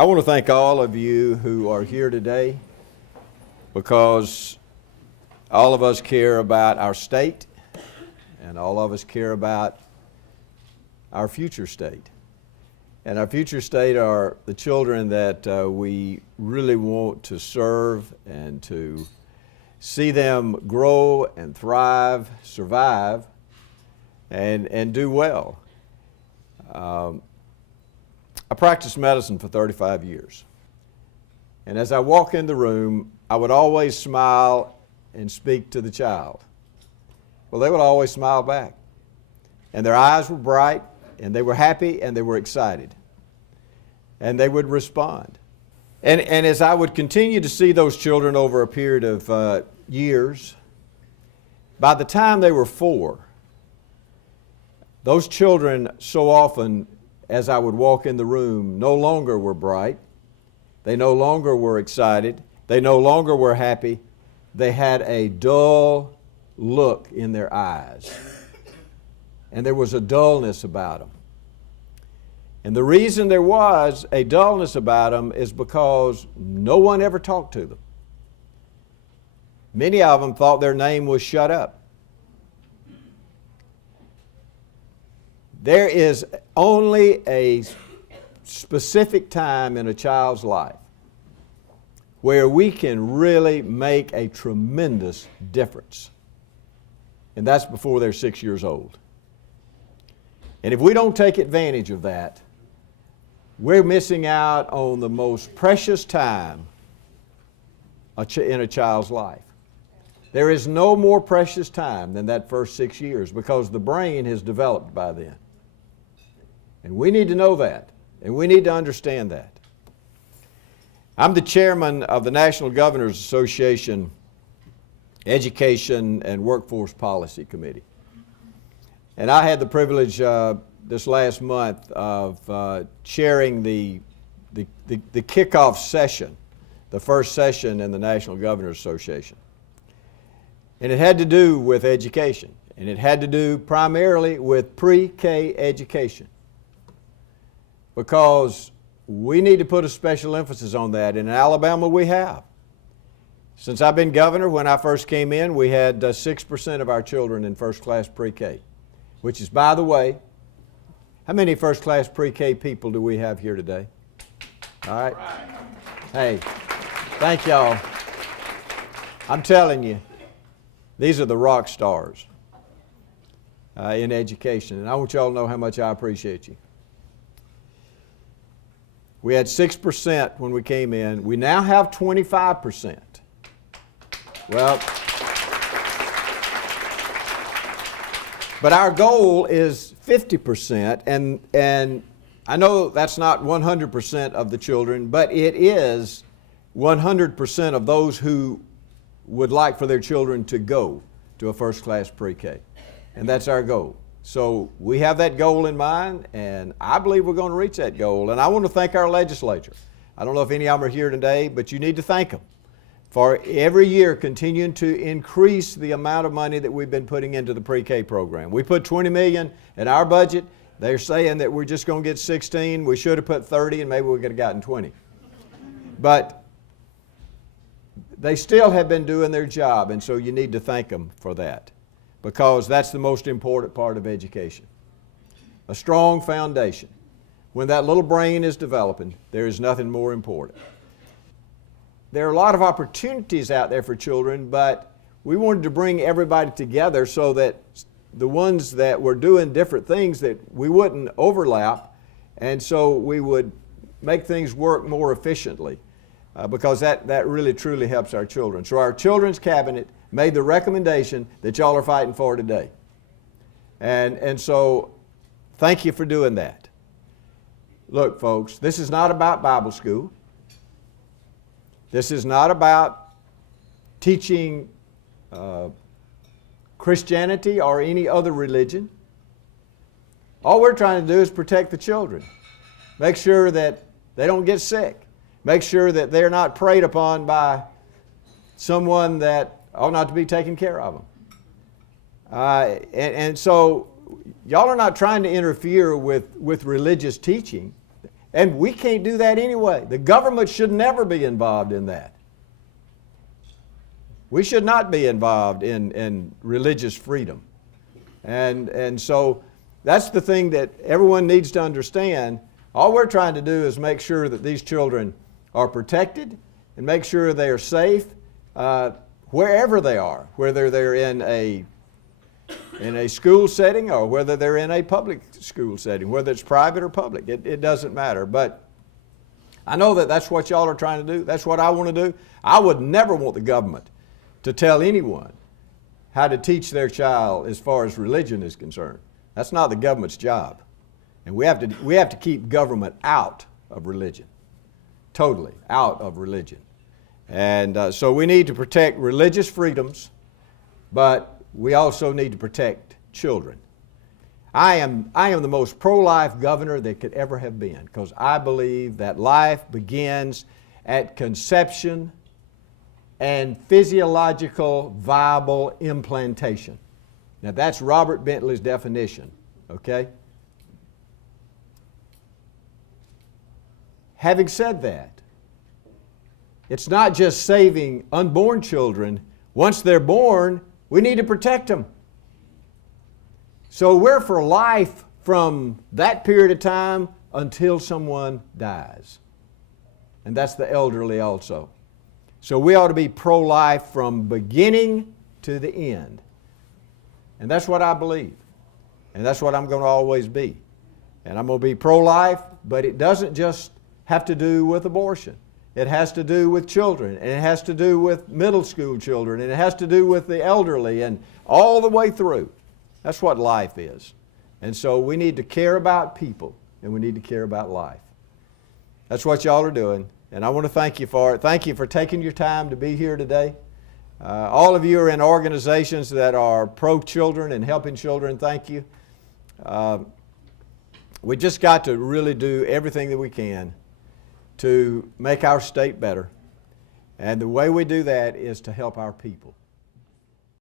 I want to thank all of you who are here today because all of us care about our state and all of us care about our future state. And our future state are the children that we really want to serve and to see them grow and thrive, survive, and do well. I practiced medicine for 35 years. And as I walk in the room, I would always smile and speak to the child. Well, they would always smile back. And their eyes were bright, and they were happy, and they were excited. And they would respond. And as I would continue to see those children over a period of years, by the time they were 4, those children so often, as I would walk in the room, no longer were bright. They no longer were excited. They no longer were happy. They had a dull look in their eyes. And there was a dullness about them. And the reason there was a dullness about them is because no one ever talked to them. Many of them thought their name was shut up. There is only a specific time in a child's life where we can really make a tremendous difference. And that's before they're 6 years old. And if we don't take advantage of that, we're missing out on the most precious time in a child's life. There is no more precious time than that first 6 years because the brain has developed by then. And we need to know that, and we need to understand that. I'm the chairman of the National Governors Association Education and Workforce Policy Committee. And I had the privilege this last month of chairing the kickoff session, the first session in the National Governors Association. And it had to do with education, and it had to do primarily with pre-K education. Because we need to put a special emphasis on that. In Alabama, we have. Since I've been governor, when I first came in, we had 6% of our children in first-class pre-K, which is, by the way, how many first-class pre-K people do we have here today? All right? Hey, thank y'all. I'm telling you, these are the rock stars in education, and I want y'all to know how much I appreciate you. We had 6% when we came in. We now have 25%. Well, but our goal is 50%, and I know that's not 100% of the children, but it is 100% of those who would like for their children to go to a first-class pre-K. And that's our goal. So we have that goal in mind, and I believe we're going to reach that goal. And I want to thank our legislature. I don't know if any of them are here today, but you need to thank them for every year continuing to increase the amount of money that we've been putting into the pre-K program. We put $20 million in our budget. They're saying that we're just going to get 16. We should have put 30, and maybe we could have gotten 20. But they still have been doing their job, and so you need to thank them for that, because that's the most important part of education. A strong foundation. When that little brain is developing, there is nothing more important. There are a lot of opportunities out there for children, but we wanted to bring everybody together so that the ones that were doing different things, that we wouldn't overlap, and so we would make things work more efficiently, because that really truly helps our children. So our children's cabinet made the recommendation that y'all are fighting for today. And so thank you for doing that. Look, folks, this is not about Bible school. This is not about teaching Christianity or any other religion. All we're trying to do is protect the children. Make sure that they don't get sick. Make sure that they're not preyed upon by someone that ought not to be taking care of them. And so y'all are not trying to interfere with religious teaching. And we can't do that anyway. The government should never be involved in that. We should not be involved in religious freedom. And so that's the thing that everyone needs to understand. All we're trying to do is make sure that these children are protected and make sure they are safe wherever they are, whether they're in a school setting or whether they're in a public school setting, whether it's private or public. It doesn't matter. But I know that that's what y'all are trying to do. That's what I want to do. I would never want the government to tell anyone how to teach their child as far as religion is concerned. That's not the government's job. And we have to keep government out of religion, totally out of religion. And so we need to protect religious freedoms, but we also need to protect children. I am the most pro-life governor that could ever have been, because I believe that life begins at conception and physiological viable implantation. Now that's Robert Bentley's definition, okay? Having said that, it's not just saving unborn children. Once they're born, we need to protect them. So we're for life from that period of time until someone dies. And that's the elderly also. So we ought to be pro-life from beginning to the end. And that's what I believe. And that's what I'm going to always be. And I'm going to be pro-life, but it doesn't just have to do with abortion. It has to do with children, and it has to do with middle school children, and it has to do with the elderly, and all the way through. That's what life is. And so we need to care about people, and we need to care about life. That's what y'all are doing, and I want to thank you for it. Thank you for taking your time to be here today. All of you are in organizations that are pro-children and helping children. Thank you. We just got to really do everything that we can to make our state better. And the way we do that is to help our people.